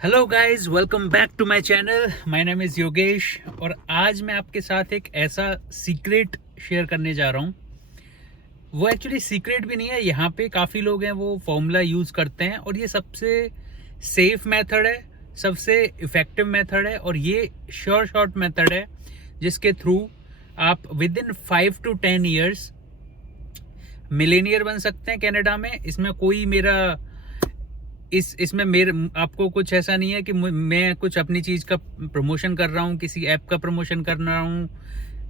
Hello guys, welcome back to my channel. My name is Yogesh और आज मैं आपके साथ एक ऐसा सीक्रेट शेयर करने जा रहा हूँ। वो एक्चुअली सीक्रेट भी नहीं है, यहाँ पे काफ़ी लोग हैं वो फॉर्मूला यूज़ करते हैं और ये सबसे सेफ मेथड है, सबसे इफ़ेक्टिव मेथड है और ये शॉर्ट मेथड है जिसके थ्रू आप with in 5 to 10 years Millionaire बन सकते हैं कनाडा में। इसमें कोई मेरा इसमें मेरे आपको कुछ ऐसा नहीं है कि मैं कुछ अपनी चीज़ का प्रमोशन कर रहा हूँ, किसी ऐप का प्रमोशन कर रहा हूँ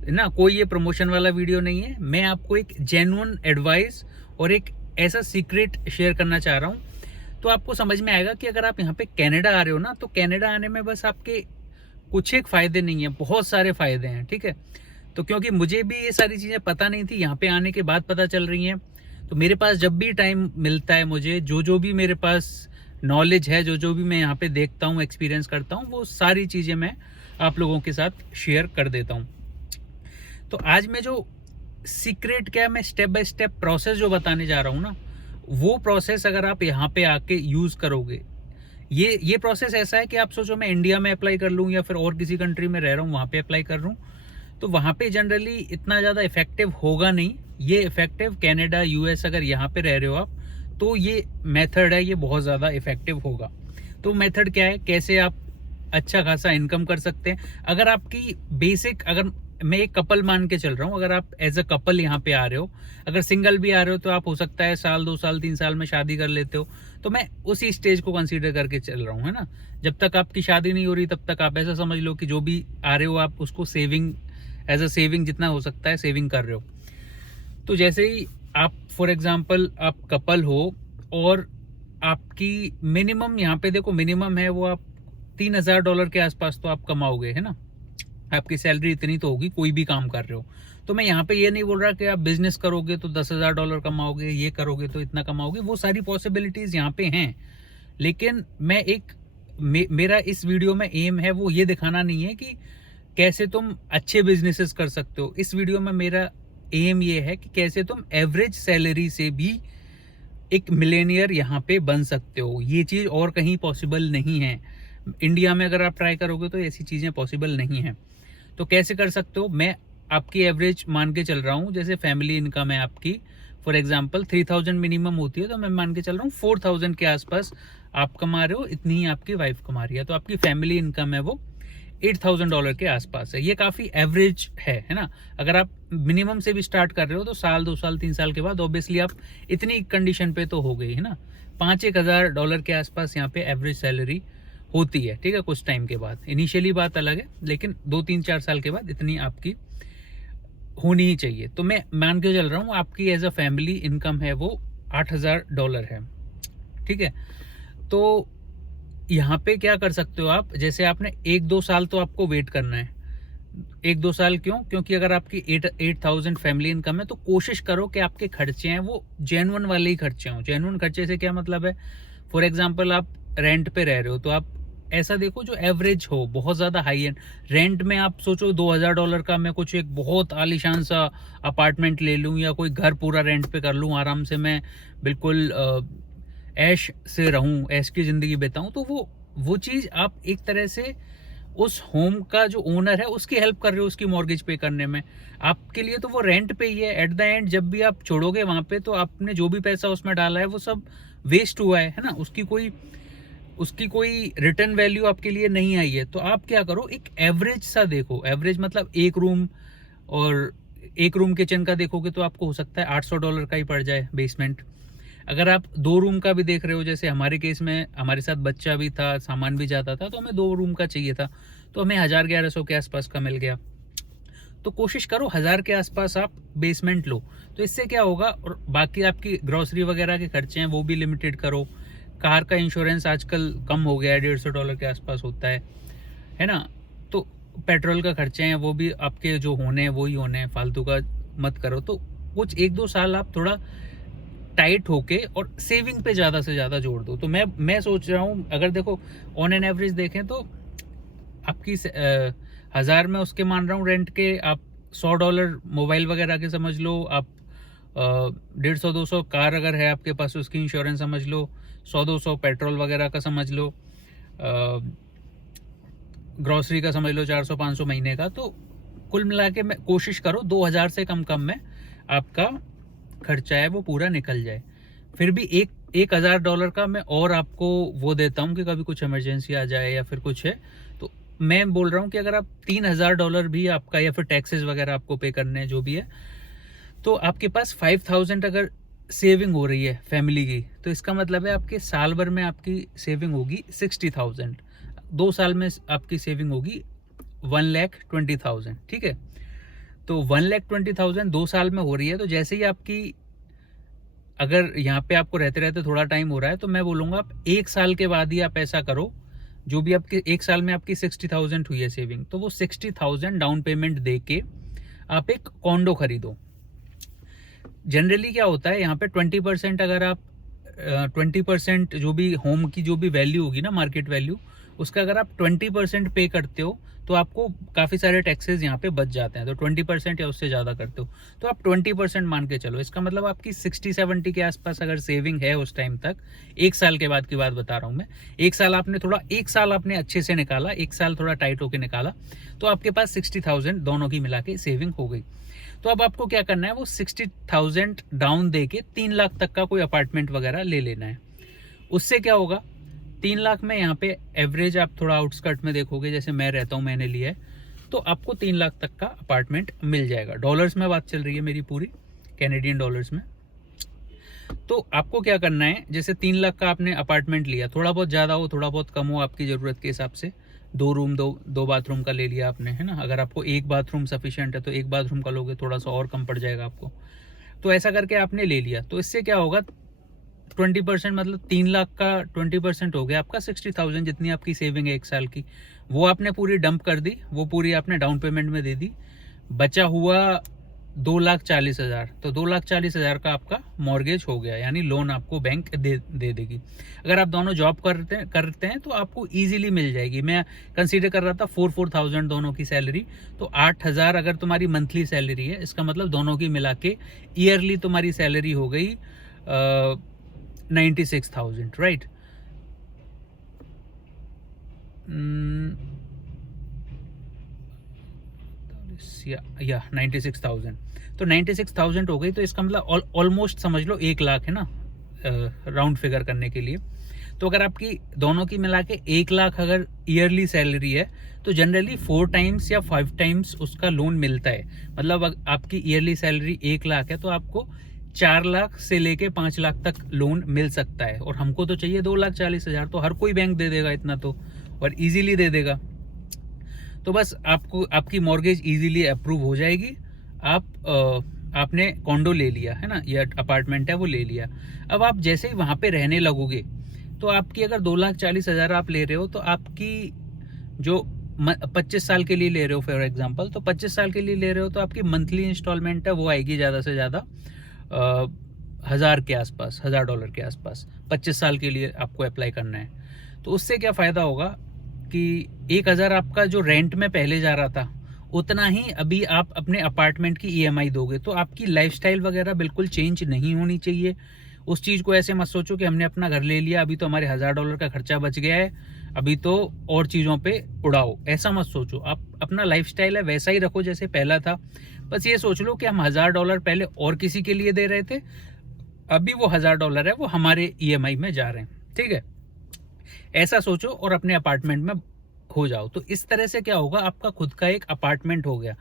ना। कोई ये प्रमोशन वाला वीडियो नहीं है। मैं आपको एक जेन्युइन एडवाइस और एक ऐसा सीक्रेट शेयर करना चाह रहा हूँ, तो आपको समझ में आएगा कि अगर आप यहाँ पे कनाडा आ रहे हो ना, तो कनाडा आने में बस आपके कुछ एक फ़ायदे नहीं है, बहुत सारे फ़ायदे हैं। ठीक है, तो क्योंकि मुझे भी ये सारी चीज़ें पता नहीं थी, यहाँ पे आने के बाद पता चल रही हैं। तो मेरे पास जब भी टाइम मिलता है, मुझे जो भी मेरे पास नॉलेज है, जो भी मैं यहाँ पे देखता हूँ, एक्सपीरियंस करता हूँ, वो सारी चीज़ें मैं आप लोगों के साथ शेयर कर देता हूँ। तो आज मैं जो सीक्रेट क्या है, मैं स्टेप बाय स्टेप प्रोसेस जो बताने जा रहा हूँ ना, वो प्रोसेस अगर आप यहाँ पे आके यूज़ करोगे, ये प्रोसेस ऐसा है कि आप सोचो मैं इंडिया में अप्लाई कर लूँ या फिर और किसी कंट्री में रह रहा हूँ वहाँ पे अप्लाई कर लूँ, तो वहाँ पे जनरली इतना ज़्यादा इफेक्टिव होगा नहीं। ये इफेक्टिव कनाडा, यूएस अगर यहाँ पे रह रहे हो आप, तो ये मेथड है, ये बहुत ज़्यादा इफेक्टिव होगा। तो मेथड क्या है, कैसे आप अच्छा खासा इनकम कर सकते हैं। अगर आपकी बेसिक, अगर मैं एक कपल मान के चल रहा हूँ, अगर आप एज अ कपल यहाँ पे आ रहे हो, अगर सिंगल भी आ रहे हो तो आप हो सकता है साल 2 साल 3 साल में शादी कर लेते हो, तो मैं उसी स्टेज को कंसीडर करके चल रहा हूँ, है ना। जब तक आपकी शादी नहीं हो रही तब तक आप ऐसा समझ लो कि जो भी आ रहे हो आप उसको सेविंग, एज अ सेविंग जितना हो सकता है सेविंग कर रहे हो। तो जैसे ही आप फॉर एग्जांपल आप कपल हो और आपकी मिनिमम यहाँ पे देखो, मिनिमम है वो आप $3,000 के आसपास तो आप कमाओगे, है ना। आपकी सैलरी इतनी तो होगी, कोई भी काम कर रहे हो। तो मैं यहाँ पे ये नहीं बोल रहा कि आप बिजनेस करोगे तो $10,000 कमाओगे, ये करोगे तो इतना कमाओगे, वो सारी पॉसिबिलिटीज यहाँ पे हैं। लेकिन मैं एक मेरा इस वीडियो में एम है वो ये दिखाना नहीं है कि कैसे तुम अच्छे बिजनेसेस कर सकते हो। इस वीडियो में मेरा एम ये है कि कैसे तुम एवरेज सैलरी से भी एक मिलेनियर यहाँ पे बन सकते हो। ये चीज़ और कहीं पॉसिबल नहीं है। इंडिया में अगर आप ट्राई करोगे तो ऐसी चीज़ें पॉसिबल नहीं हैं। तो कैसे कर सकते हो, मैं आपकी एवरेज मान के चल रहा हूँ। जैसे फैमिली इनकम है आपकी फॉर एग्जांपल 3,000 मिनिमम होती है, तो मैं मान के चल रहा हूँ 4,000 के आसपास आप कमा रहे हो, इतनी ही आपकी वाइफ कमा रही है, तो आपकी फैमिली इनकम है वो $8,000 के आसपास है। ये काफ़ी एवरेज है ना। अगर आप मिनिमम से भी स्टार्ट कर रहे हो तो साल 2 साल 3 साल के बाद ऑब्वियसली आप इतनी कंडीशन पे तो हो गई, है ना। $5,000 के आसपास यहाँ पे एवरेज सैलरी होती है। ठीक है, कुछ टाइम के बाद, इनिशियली बात अलग है, लेकिन 2 3 4 साल के बाद इतनी आपकी होनी ही चाहिए। तो मैं मान के चल रहा हूँ आपकी एज अ फैमिली इनकम है वो $8,000 है। ठीक है, तो यहाँ पे क्या कर सकते हो आप, जैसे आपने 1 2 साल तो आपको वेट करना है। 1 2 साल क्यों, क्योंकि अगर आपकी 8,000 फैमिली इनकम है तो कोशिश करो कि आपके खर्चे हैं वो जेन्युइन वाले ही खर्चे हों। जेन्युइन खर्चे से क्या मतलब है, फॉर एग्जांपल आप रेंट पे रह रहे हो तो आप ऐसा देखो जो एवरेज हो, बहुत ज़्यादा हाई एंड। रेंट में आप सोचो $2,000 का मैं कुछ एक बहुत आलीशान सा अपार्टमेंट ले लूँ या कोई घर पूरा रेंट पे कर लूँ, आराम से मैं बिल्कुल ऐश से रहूं, ऐश की ज़िंदगी बिताऊं, तो वो चीज़ आप एक तरह से उस होम का जो ओनर है उसकी हेल्प कर रहे हो उसकी मॉर्गेज पे करने में। आपके लिए तो वो रेंट पे ही है। एट द एंड जब भी आप छोड़ोगे वहाँ पे, तो आपने जो भी पैसा उसमें डाला है वो सब वेस्ट हुआ है ना। उसकी कोई रिटर्न वैल्यू आपके लिए नहीं आई है। तो आप क्या करो, एक एवरेज सा देखो। एवरेज मतलब एक रूम, और एक रूम किचन का देखोगे तो आपको हो सकता है $800 का ही पड़ जाए बेसमेंट। अगर आप 2 रूम का भी देख रहे हो, जैसे हमारे केस में हमारे साथ बच्चा भी था, सामान भी जाता था, तो हमें 2 रूम का चाहिए था, तो हमें 1,000 1100 के आसपास का मिल गया। तो कोशिश करो 1,000 के आसपास आप बेसमेंट लो। तो इससे क्या होगा, और बाकी आपकी ग्रोसरी वगैरह के खर्चे हैं वो भी लिमिटेड करो। कार का इंश्योरेंस आजकल कम हो गया है, $150 के आसपास होता है ना। तो पेट्रोल का खर्चे हैं वो भी आपके जो होने हैं वो ही होने हैं, फालतू का मत करो। तो कुछ 1 2 साल आप थोड़ा टाइट होके और सेविंग पे ज़्यादा से ज़्यादा जोड़ दो। तो मैं सोच रहा हूँ, अगर देखो ऑन एन एवरेज देखें तो आपकी 1,000 में उसके मान रहा हूँ रेंट के, आप $100 मोबाइल वगैरह के समझ लो, आप 150 200 कार अगर है आपके पास उसकी इंश्योरेंस समझ लो, 100 200 पेट्रोल वगैरह का समझ लो, ग्रॉसरी का समझ लो 400-500 महीने का, तो कुल मिला के मैं कोशिश करो 2000 से कम में आपका खर्चा है वो पूरा निकल जाए। फिर भी $1000 का मैं और आपको वो देता हूँ कि कभी कुछ इमरजेंसी आ जाए या फिर कुछ है, तो मैं बोल रहा हूँ कि अगर आप $3000 भी आपका, या फिर टैक्सेस वगैरह आपको पे करने हैं जो भी है, तो आपके पास 5000 अगर सेविंग हो रही है फैमिली की, तो इसका मतलब है आपके साल भर में आपकी सेविंग होगी 60,000, 2 साल में आपकी सेविंग होगी 1,20,000। ठीक है, तो 1,20,000 2 साल में हो रही है। तो जैसे ही आपकी, अगर यहाँ पे आपको रहते रहते थोड़ा टाइम हो रहा है, तो मैं बोलूँगा आप 1 साल के बाद ही आप ऐसा करो, जो भी आपके 1 साल में आपकी 60,000 हुई है सेविंग, तो वो 60,000 डाउन पेमेंट दे के आप एक कॉन्डो खरीदो। जनरली क्या होता है यहाँ पे 20%, अगर आप 20% जो भी होम की जो भी वैल्यू होगी ना, मार्केट वैल्यू, उसका अगर आप 20% पे करते हो तो आपको काफ़ी सारे टैक्सेस यहाँ पे बच जाते हैं। तो 20% या उससे ज़्यादा करते हो तो आप 20% मान के चलो। इसका मतलब आपकी 60-70 के आसपास अगर सेविंग है उस टाइम तक, 1 साल के बाद की बात बता रहा हूँ मैं, 1 साल आपने अच्छे से निकाला, 1 साल थोड़ा टाइट होके निकाला, तो आपके पास 60,000 दोनों की मिला के सेविंग हो गई। तो अब आपको क्या करना है, वो 60,000 डाउन दे के 3 लाख तक का कोई अपार्टमेंट वगैरह ले लेना है। उससे क्या होगा, 3 लाख में यहाँ पे एवरेज आप थोड़ा आउटस्कर्ट में देखोगे, जैसे मैं रहता हूँ, मैंने लिया है, तो आपको 3 लाख तक का अपार्टमेंट मिल जाएगा। डॉलर्स में बात चल रही है मेरी पूरी, कैनेडियन डॉलर्स में। तो आपको क्या करना है, जैसे 3 लाख का आपने अपार्टमेंट लिया, थोड़ा बहुत ज़्यादा हो थोड़ा बहुत कम हो आपकी ज़रूरत के हिसाब से, 2 रूम 2 बाथरूम का ले लिया आपने, है ना। अगर आपको 1 बाथरूम सफिशिएंट है तो 1 बाथरूम का लोगे, थोड़ा सा और कम पड़ जाएगा आपको। तो ऐसा करके आपने ले लिया, तो इससे क्या होगा, 20% मतलब 3 लाख का 20% हो गया आपका 60,000, जितनी आपकी सेविंग है 1 साल की, वो आपने पूरी डंप कर दी, वो पूरी आपने डाउन पेमेंट में दे दी। बचा हुआ 2,40,000, तो 2,40,000 का आपका मॉर्गेज हो गया, यानी लोन आपको बैंक दे देगी। अगर आप दोनों जॉब करते हैं तो आपको इजीली मिल जाएगी। मैं कंसीडर कर रहा था 4,000 दोनों की सैलरी, तो 8,000 अगर तुम्हारी मंथली सैलरी है, इसका मतलब दोनों की मिला के ईयरली तुम्हारी सैलरी हो गई 96,000, राइट। या 96,000, तो 96,000 हो गई। तो इसका मतलब ऑलमोस्ट समझ लो 1 लाख है ना, राउंड फिगर करने के लिए। तो अगर आपकी दोनों की मिला के 1 लाख अगर ईयरली सैलरी है, तो जनरली 4 टाइम्स या 5 टाइम्स उसका लोन मिलता है। मतलब आपकी ईयरली सैलरी 1 लाख है तो आपको 4 लाख से लेके 5 लाख तक लोन मिल सकता है। और हमको तो चाहिए 2,40,000, तो हर कोई बैंक दे देगा इतना तो, और इजीली दे देगा। तो बस आपको आपकी मॉर्गेज इजीली अप्रूव हो जाएगी। आपने कॉन्डो ले लिया है ना, या अपार्टमेंट है वो ले लिया। अब आप जैसे ही वहाँ पे रहने लगोगे, तो आपकी अगर 2,40,000 आप ले रहे हो, तो आपकी जो 25 साल के लिए ले रहे हो फॉर एग्जांपल, तो 25 साल के लिए ले रहे हो तो आपकी मंथली इंस्टॉलमेंट है वो आएगी ज़्यादा से ज़्यादा $1,000 के आसपास, $1,000 के आसपास। 25 साल के लिए आपको अप्लाई करना है। तो उससे क्या फ़ायदा होगा कि 1,000 आपका जो रेंट में पहले जा रहा था, उतना ही अभी आप अपने अपार्टमेंट की EMI दोगे। तो आपकी लाइफस्टाइल वगैरह बिल्कुल चेंज नहीं होनी चाहिए। उस चीज़ को ऐसे मत सोचो कि हमने अपना घर ले लिया, अभी तो हमारे $1,000 का खर्चा बच गया है, अभी तो और चीज़ों पे उड़ाओ, ऐसा मत सोचो। आप अपना लाइफस्टाइल है वैसा ही रखो जैसे पहला था। बस ये सोच लो कि हम $1,000 पहले और किसी के लिए दे रहे थे, अभी वो $1,000 है वो हमारे EMI में जा रहे हैं, ठीक है। ऐसा सोचो और अपने अपार्टमेंट में हो जाओ। तो इस तरह से क्या होगा, आपका खुद का एक अपार्टमेंट हो गया।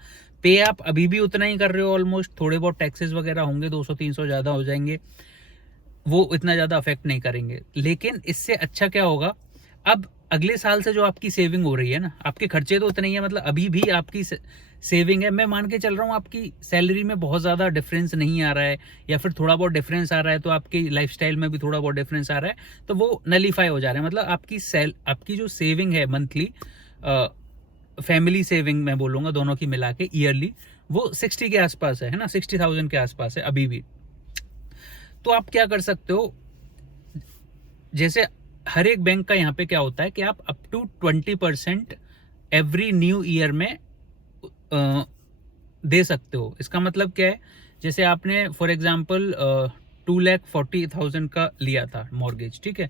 पे आप अभी भी उतना ही कर रहे हो ऑलमोस्ट, थोड़े बहुत टैक्सेस वगैरह होंगे, 200-300 ज़्यादा हो जाएंगे, वो इतना ज़्यादा अफेक्ट नहीं करेंगे। लेकिन इससे अच्छा क्या होगा, अब अगले साल से जो आपकी सेविंग हो रही है ना, आपके खर्चे तो उतने ही है, मतलब अभी भी आपकी सेविंग है। मैं मान के चल रहा हूँ आपकी सैलरी में बहुत ज़्यादा डिफरेंस नहीं आ रहा है, या फिर थोड़ा बहुत डिफरेंस आ रहा है, तो आपकी लाइफस्टाइल में भी थोड़ा बहुत डिफरेंस आ रहा है, तो वो नलीफाई हो जा रहा है। मतलब आपकी जो सेविंग है मंथली, फैमिली सेविंग मैं बोलूँगा दोनों की मिला के ईयरली, वो 60 के आसपास है ना, 60,000 के आसपास है अभी भी। तो आप क्या कर सकते हो, जैसे हर एक बैंक का यहाँ पे क्या होता है कि आप up to 20% every new year में दे सकते हो। इसका मतलब क्या है, जैसे आपने फॉर एग्जांपल 2,40,000 का लिया था मॉर्गेज, ठीक है,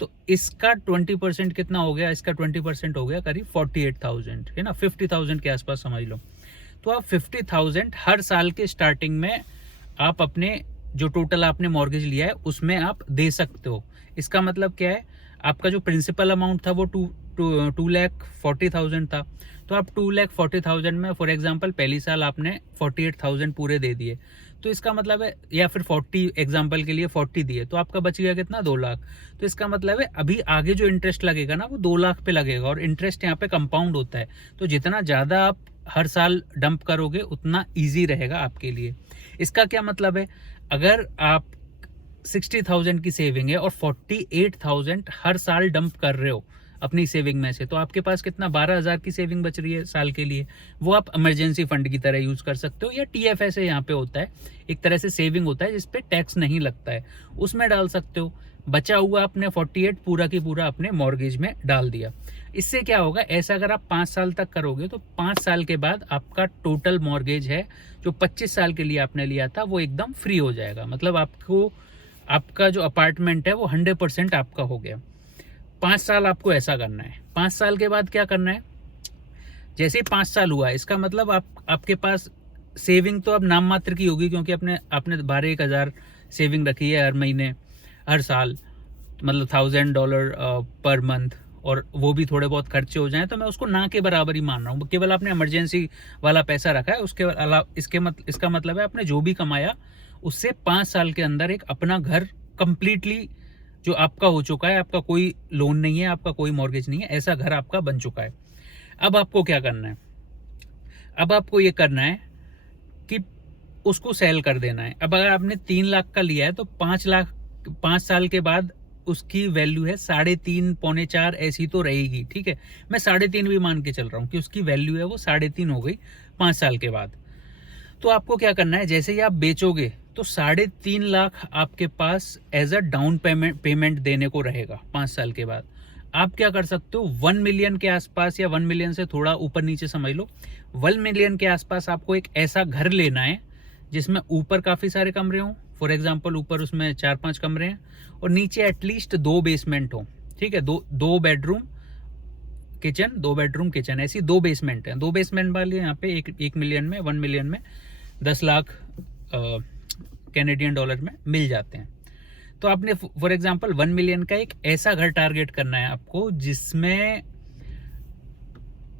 तो इसका 20% कितना हो गया, इसका 20% हो गया करीब 48,000, है ना, 50,000 के आसपास समझ लो। तो आप 50,000 हर साल के स्टार्टिंग में आप अपने जो टोटल आपने मॉर्गेज लिया है उसमें आप दे सकते हो। इसका मतलब क्या है, आपका जो प्रिंसिपल अमाउंट था वो 2,40,000 था, तो आप 2,40,000 में फॉर एग्जांपल पहली साल आपने 48,000 पूरे दे दिए, तो इसका मतलब है, या फिर 40 एग्जांपल के लिए 40 दिए, तो आपका बच गया कितना, 2 लाख। तो इसका मतलब है अभी आगे जो इंटरेस्ट लगेगा ना वो 2 लाख पे लगेगा, और इंटरेस्ट यहाँ पे कंपाउंड होता है, तो जितना ज़्यादा आप हर साल डंप करोगे उतना ईजी रहेगा आपके लिए। इसका क्या मतलब है, अगर आप 60,000 की सेविंग है और 48,000 हर साल डंप कर रहे हो अपनी सेविंग में से, तो आपके पास कितना 12,000 की सेविंग बच रही है साल के लिए। वो आप इमरजेंसी फंड की तरह यूज कर सकते हो, या TFS यहाँ पे होता है, एक तरह से सेविंग होता है जिसपे टैक्स नहीं लगता है, उसमें डाल सकते हो। बचा हुआ आपने 48 पूरा की पूरा अपने मॉर्गेज में डाल दिया। इससे क्या होगा, ऐसा अगर आप 5 साल तक करोगे तो 5 साल के बाद आपका टोटल मॉर्गेज है जो 25 साल के लिए आपने लिया था वो एकदम फ्री हो जाएगा। मतलब आपको आपका जो अपार्टमेंट है वो 100% आपका हो गया। 5 साल आपको ऐसा करना है। 5 साल के बाद क्या करना है, जैसे ही 5 साल हुआ इसका मतलब आपके पास सेविंग तो अब नाम मात्र की होगी, क्योंकि आपने 12,000 सेविंग रखी है हर महीने हर साल, मतलब $1,000 पर मंथ, और वो भी थोड़े बहुत खर्चे हो जाएं तो मैं उसको ना के बराबर ही मान रहा हूँ। केवल आपने इमरजेंसी वाला पैसा रखा है, उसके अलावा इसका मतलब है आपने जो भी कमाया उससे 5 साल के अंदर एक अपना घर कंप्लीटली जो आपका हो चुका है, आपका कोई लोन नहीं है, आपका कोई मॉर्गेज नहीं है, ऐसा घर आपका बन चुका है। अब आपको क्या करना है, अब आपको ये करना है कि उसको सेल कर देना है। अब अगर आपने 3 लाख का लिया है तो 5 लाख 5 साल के बाद उसकी वैल्यू है 3.5 पौने 4 ऐसी तो रहेगी, ठीक है, मैं 3.5 भी मान के चल रहा हूँ कि उसकी वैल्यू है वो 3.5 हो गई 5 साल के बाद। तो आपको क्या करना है, जैसे ही आप बेचोगे तो 3.5 लाख आपके पास एज अ डाउन पेमेंट देने को रहेगा 5 साल के बाद। आप क्या कर सकते हो, 1 मिलियन के आसपास या 1 मिलियन से थोड़ा ऊपर नीचे समझ लो, 1 मिलियन के आसपास आपको एक ऐसा घर लेना है जिसमें ऊपर काफ़ी सारे कमरे हों। फॉर एग्जाम्पल ऊपर उसमें 4-5 कमरे हैं और नीचे एटलीस्ट 2 बेसमेंट हो, ठीक है, दो बेडरूम किचन, 2 बेडरूम किचन, ऐसी 2 बेसमेंट हैं। 2 बेसमेंट वाले यहाँ पे 1 मिलियन में 1 मिलियन में 10 लाख कैनेडियन डॉलर में मिल जाते हैं। तो आपने फॉर एग्जांपल 1 मिलियन का एक ऐसा घर टारगेट करना है आपको जिसमें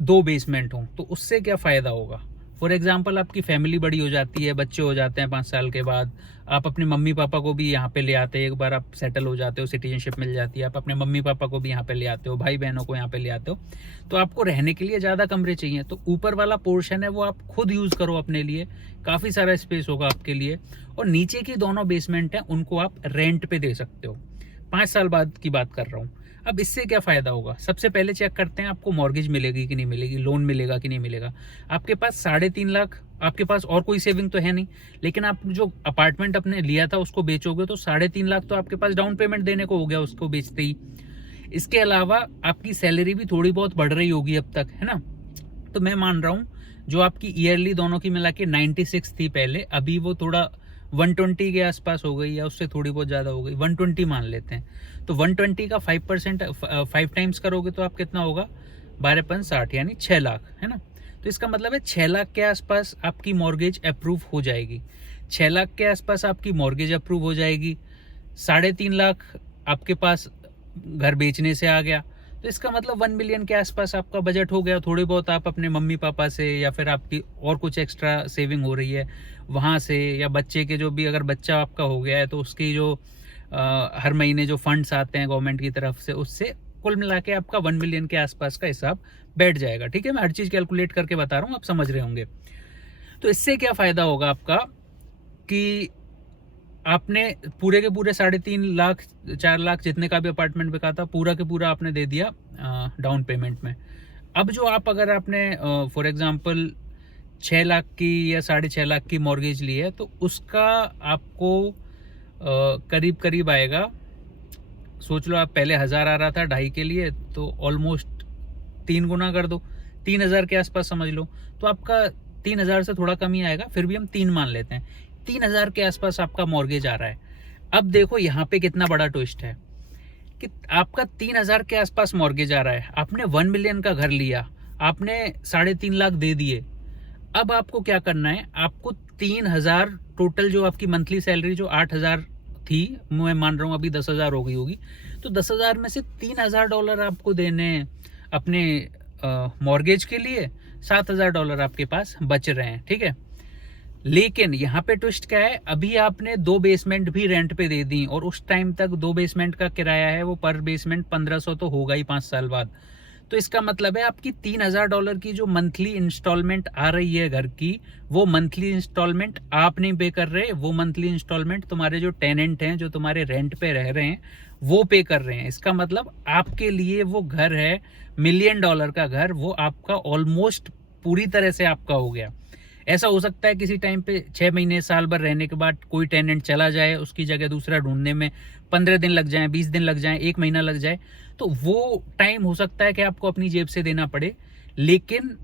2 बेसमेंट हों। तो उससे क्या फ़ायदा होगा, फॉर एग्जांपल आपकी फैमिली बड़ी हो जाती है, बच्चे हो जाते हैं 5 साल के बाद, आप अपने मम्मी पापा को भी यहाँ पे ले आते हैं, एक बार आप सेटल हो जाते हो, सिटीजनशिप मिल जाती है, आप अपने मम्मी पापा को भी यहाँ पे ले आते हो, भाई बहनों को यहाँ पे ले आते हो, तो आपको रहने के लिए ज़्यादा कमरे चाहिए। तो ऊपर वाला पोर्शन है वो आप खुद यूज़ करो अपने लिए, काफ़ी सारा स्पेस होगा आपके लिए, और नीचे की दोनों बेसमेंट हैं उनको आप रेंट पे दे सकते हो। 5 साल बाद की बात कर रहा हूँ। अब इससे क्या फ़ायदा होगा, सबसे पहले चेक करते हैं आपको मॉर्गेज मिलेगी कि नहीं मिलेगी, लोन मिलेगा कि नहीं मिलेगा। आपके पास 3.5 लाख, आपके पास और कोई सेविंग तो है नहीं, लेकिन आप जो अपार्टमेंट अपने लिया था उसको बेचोगे तो 3.5 लाख तो आपके पास डाउन पेमेंट देने को हो गया उसको बेचते ही। इसके अलावा आपकी सैलरी भी थोड़ी बहुत बढ़ रही होगी अब तक, है ना। तो मैं मान रहा हूँ जो आपकी ईयरली दोनों की मिला के 96 थी पहले, अभी वो थोड़ा 120 के आसपास हो गई या उससे थोड़ी बहुत ज़्यादा हो गई, 120 मान लेते हैं। तो 120 का 5% 5 टाइम्स करोगे तो आप कितना होगा, 12.60 यानी 6 लाख, है ना। तो इसका मतलब है 6 लाख के आसपास आपकी मॉर्गेज अप्रूव हो जाएगी। 6 लाख के आसपास आपकी मॉर्गेज अप्रूव हो जाएगी, 3.5 लाख आपके पास घर बेचने से आ गया, तो इसका मतलब 1 मिलियन के आसपास आपका बजट हो गया। थोड़ी बहुत आप अपने मम्मी पापा से या फिर आपकी और कुछ एक्स्ट्रा सेविंग हो रही है वहाँ से, या बच्चे के जो भी, अगर बच्चा आपका हो गया है तो उसकी जो हर महीने जो फंड्स आते हैं गवर्नमेंट की तरफ से, उससे कुल मिला के आपका 1 मिलियन के आसपास का हिसाब बैठ जाएगा, ठीक है। मैं हर चीज़ कैलकुलेट करके बता रहा हूँ, आप समझ रहे होंगे। तो इससे क्या फ़ायदा होगा आपका कि आपने पूरे के पूरे 3.5 लाख 4 लाख जितने का भी अपार्टमेंट बिका था पूरा के पूरा आपने दे दिया डाउन पेमेंट में। अब जो आप अगर आपने फॉर एग्जांपल 6 लाख की या 6.5 लाख की मॉर्गेज ली है तो उसका आपको करीब करीब आएगा, सोच लो आप पहले 1000 आ रहा था 2.5 के लिए, तो ऑलमोस्ट 3 गुना कर दो, 3000 के आसपास समझ लो। तो आपका 3000 से थोड़ा कम ही आएगा, फिर भी हम 3 मान लेते हैं, 3000 के आसपास आपका मॉर्गेज आ रहा है। अब देखो यहाँ पे कितना बड़ा ट्विस्ट है कि आपका 3,000 के आसपास मॉर्गेज आ रहा है, आपने 1 मिलियन का घर लिया, आपने 3.5 लाख दे दिए। अब आपको क्या करना है, आपको 3,000 टोटल जो आपकी मंथली सैलरी जो 8,000 थी, मैं मान रहा हूँ अभी 10,000 हो गई होगी, तो 10,000 में से $3,000 आपको देने हैं अपने मॉर्गेज के लिए, $7,000 आपके पास बच रहे हैं, ठीक है। लेकिन यहाँ पे ट्विस्ट क्या है, अभी आपने 2 बेसमेंट भी रेंट पे दे दी और उस टाइम तक 2 बेसमेंट का किराया है वो पर बेसमेंट 1,500 तो होगा ही 5 साल बाद। तो इसका मतलब है आपकी $3,000 की जो मंथली इंस्टॉलमेंट आ रही है घर की, वो मंथली इंस्टॉलमेंट आप नहीं पे कर रहे, वो मंथली इंस्टॉलमेंट तुम्हारे जो टेनेंट हैं, जो तुम्हारे रेंट पे रह रहे हैं, वो पे कर रहे हैं। इसका मतलब आपके लिए वो घर है $1 मिलियन का घर, वो आपका ऑलमोस्ट पूरी तरह से आपका हो गया। ऐसा हो सकता है किसी टाइम पे 6 महीने साल भर रहने के बाद कोई टेनेंट चला जाए, उसकी जगह दूसरा ढूंढने में 15 दिन लग जाए, 20 दिन लग जाए, 1 महीना लग जाए, तो वो टाइम हो सकता है कि आपको अपनी जेब से देना पड़े। लेकिन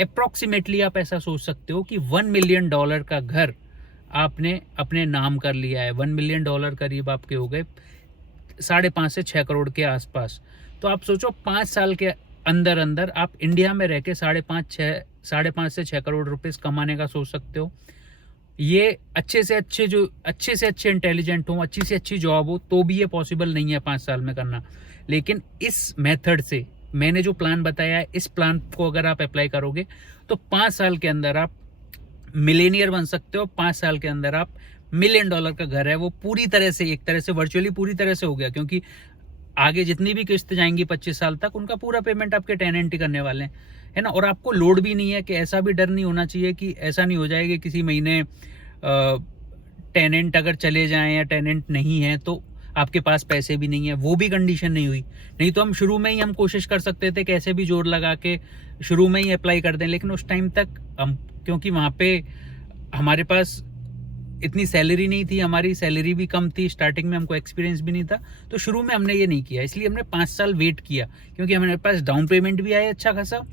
अप्रॉक्सीमेटली आप ऐसा सोच सकते हो कि $1 मिलियन का घर आपने अपने नाम कर लिया है। $1 मिलियन करीब आपके हो गए 5.5 से 6 करोड़ के आसपास। तो आप सोचो 5 साल के अंदर अंदर आप इंडिया में रह के 5.5 से 6 करोड़ रुपए कमाने का सोच सकते हो। ये अच्छे से अच्छे इंटेलिजेंट हो, अच्छी से अच्छी जॉब हो, तो भी ये पॉसिबल नहीं है 5 साल में करना। लेकिन इस मेथड से मैंने जो प्लान बताया है, इस प्लान को अगर आप अप्लाई करोगे तो 5 साल के अंदर आप मिलेनियर बन सकते हो। 5 साल के अंदर आप $1 मिलियन का घर है वो पूरी तरह से, एक तरह से वर्चुअली पूरी तरह से हो गया, क्योंकि आगे जितनी भी किस्त जाएंगी 25 साल तक, उनका पूरा पेमेंट आपके टेनेंट ही करने वाले हैं, है ना। और आपको लोड भी नहीं है कि ऐसा भी डर नहीं होना चाहिए कि ऐसा नहीं हो जाए कि किसी महीने टेनेंट अगर चले जाएं या टेनेंट नहीं है तो आपके पास पैसे भी नहीं है, वो भी कंडीशन नहीं हुई। नहीं तो हम शुरू में ही हम कोशिश कर सकते थे कैसे भी जोर लगा के शुरू में ही अप्लाई कर दें, लेकिन उस टाइम तक हम, क्योंकि वहाँ पे हमारे पास इतनी सैलरी नहीं थी, हमारी सैलरी भी कम थी, स्टार्टिंग में हमको एक्सपीरियंस भी नहीं था, तो शुरू में हमने ये नहीं किया। इसलिए हमने 5 साल वेट किया, क्योंकि हमारे पास डाउन पेमेंट भी आया अच्छा खासा,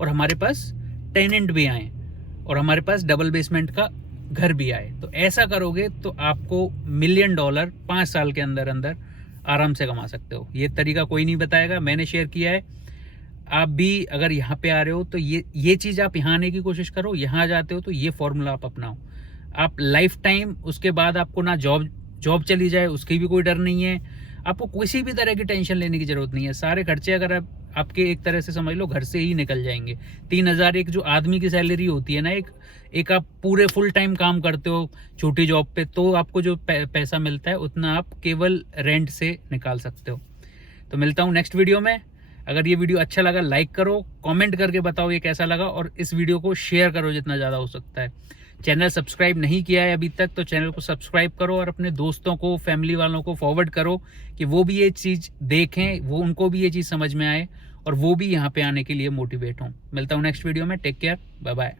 और हमारे पास टेनेंट भी आए, और हमारे पास डबल बेसमेंट का घर भी आए। तो ऐसा करोगे तो आपको $1 मिलियन 5 साल के अंदर अंदर आराम से कमा सकते हो। ये तरीका कोई नहीं बताएगा, मैंने शेयर किया है। आप भी अगर यहाँ पे आ रहे हो तो ये चीज़ आप यहाँ आने की कोशिश करो, यहाँ जाते हो तो ये फॉर्मूला आप अपनाओ। आप लाइफ टाइम उसके बाद आपको ना जॉब चली जाए उसकी भी कोई डर नहीं है, आपको किसी भी तरह की टेंशन लेने की जरूरत नहीं है। सारे खर्चे अगर आपके एक तरह से समझ लो घर से ही निकल जाएंगे। 3,000 एक जो आदमी की सैलरी होती है ना, एक आप पूरे फुल टाइम काम करते हो छोटी जॉब पे, तो आपको जो पैसा मिलता है उतना आप केवल रेंट से निकाल सकते हो। तो मिलता हूँ नेक्स्ट वीडियो में। अगर ये वीडियो अच्छा लगा लाइक करो, कमेंट करके बताओ ये कैसा लगा, और इस वीडियो को शेयर करो जितना ज़्यादा हो सकता है। चैनल सब्सक्राइब नहीं किया है अभी तक तो चैनल को सब्सक्राइब करो, और अपने दोस्तों को, फैमिली वालों को फॉरवर्ड करो कि वो भी ये चीज़ देखें, वो उनको भी ये चीज़ समझ में आए और वो भी यहाँ पे आने के लिए मोटिवेट हों। मिलता हूँ नेक्स्ट वीडियो में। Take care, bye bye.